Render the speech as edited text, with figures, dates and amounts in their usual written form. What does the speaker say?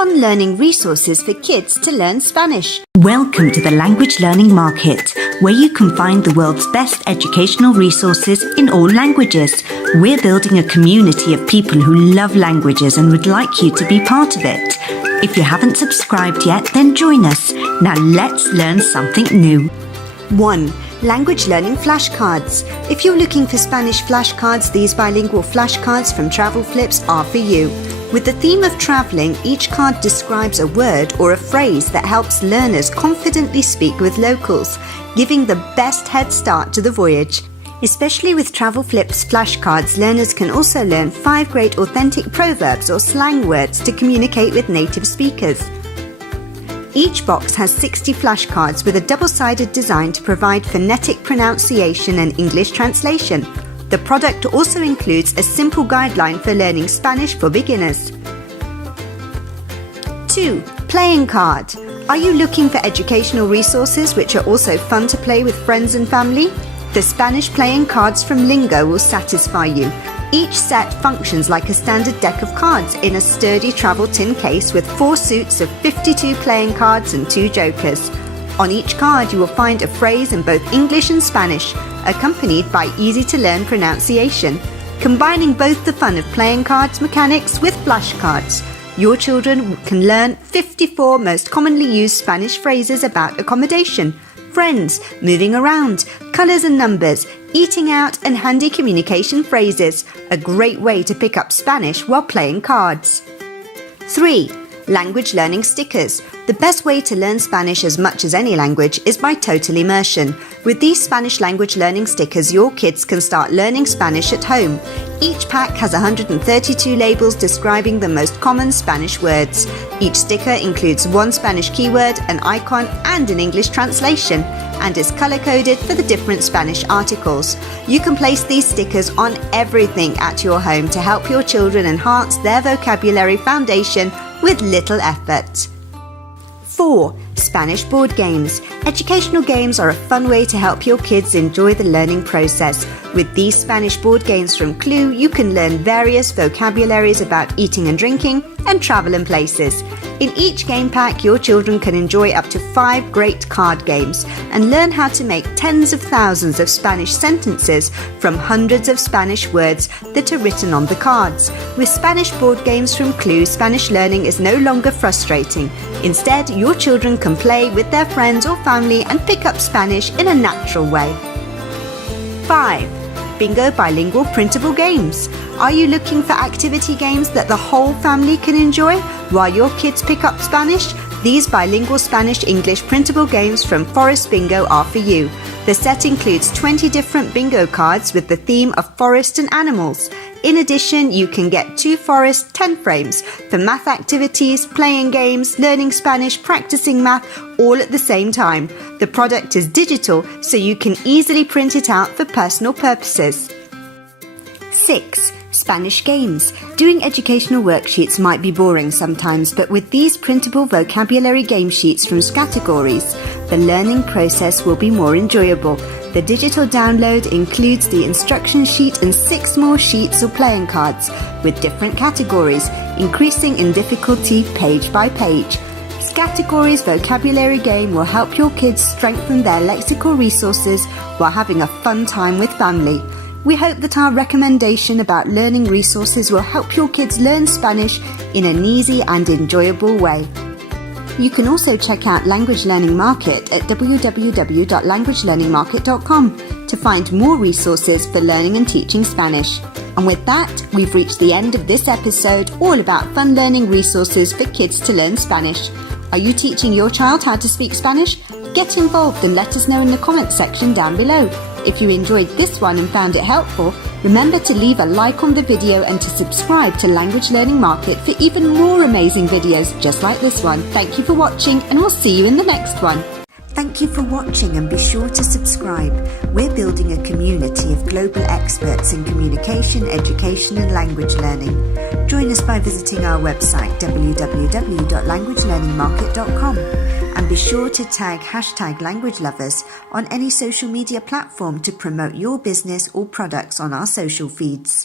fun learning resources for kids to learn Spanish. Welcome to the Language Learning Market, where you can find the world's best educational resources in all languages. We're building a community of people who love languages and would like you to be part of it. If you haven't subscribed yet, then join us. Now let's learn something new. 1. Language learning flashcards. If you're looking for Spanish flashcards, these bilingual flashcards from Travel Flips are for you. With the theme of traveling, each card describes a word or a phrase that helps learners confidently speak with locals, giving the best head start to the voyage. Especially with Travel Flips flashcards, learners can also learn 5 great authentic proverbs or slang words to communicate with native speakers. Each box has 60 flashcards with a double-sided design to provide phonetic pronunciation and English translation. The product also includes a simple guideline for learning Spanish for beginners. 2. Playing card. Are you looking for educational resources which are also fun to play with friends and family? The Spanish playing cards from Lingo will satisfy you. Each set functions like a standard deck of cards in a sturdy travel tin case with 4 suits of 52 playing cards and 2 jokers. On each card you will find a phrase in both English and Spanish, accompanied by easy-to-learn pronunciation, combining both the fun of playing cards mechanics with flashcards. Your children can learn 54 most commonly used Spanish phrases about accommodation, friends, moving around, colours and numbers, eating out and handy communication phrases. A great way to pick up Spanish while playing cards. 3. Language learning stickers. The best way to learn Spanish as much as any language is by total immersion. With these Spanish language learning stickers, your kids can start learning Spanish at home. Each pack has 132 labels describing the most common Spanish words. Each sticker includes 1 Spanish keyword, an icon, and an English translation, and is color-coded for the different Spanish articles. You can place these stickers on everything at your home to help your children enhance their vocabulary foundation with little effort. 4. Spanish board games. Educational games are a fun way to help your kids enjoy the learning process. With these Spanish board games from Clue, you can learn various vocabularies about eating and drinking and travel and places. In each game pack, your children can enjoy up to 5 great card games and learn how to make tens of thousands of Spanish sentences from hundreds of Spanish words that are written on the cards. With Spanish board games from Clue, Spanish learning is no longer frustrating. Instead, your children can play with their friends or family and pick up Spanish in a natural way. 5. Bingo bilingual printable games. Are you looking for activity games that the whole family can enjoy while your kids pick up Spanish? These bilingual Spanish-English printable games from Forest Bingo are for you. The set includes 20 different bingo cards with the theme of forest and animals. In addition, you can get 2 forest 10 frames for math activities, playing games, learning Spanish, practicing math, all at the same time. The product is digital, so you can easily print it out for personal purposes. 6. Spanish games. Doing educational worksheets might be boring sometimes, but with these printable vocabulary game sheets from Categories, the learning process will be more enjoyable. The digital download includes the instruction sheet and 6 more sheets or playing cards with different categories, increasing in difficulty page by page. Categories vocabulary game will help your kids strengthen their lexical resources while having a fun time with family. We hope that our recommendation about learning resources will help your kids learn Spanish in an easy and enjoyable way. You can also check out Language Learning Market at www.languagelearningmarket.com to find more resources for learning and teaching Spanish. And with that, we've reached the end of this episode all about fun learning resources for kids to learn Spanish. Are you teaching your child how to speak Spanish? Get involved and let us know in the comments section down below. If you enjoyed this one and found it helpful, remember to leave a like on the video and to subscribe to Language Learning Market for even more amazing videos just like this one. Thank you for watching, and we'll see you in the next one. Thank you for watching, and be sure to subscribe. We're building a community of global experts in communication, education and language learning. Join us by visiting our website www.languagelearningmarket.com, and be sure to tag #LanguageLovers on any social media platform to promote your business or products on our social feeds.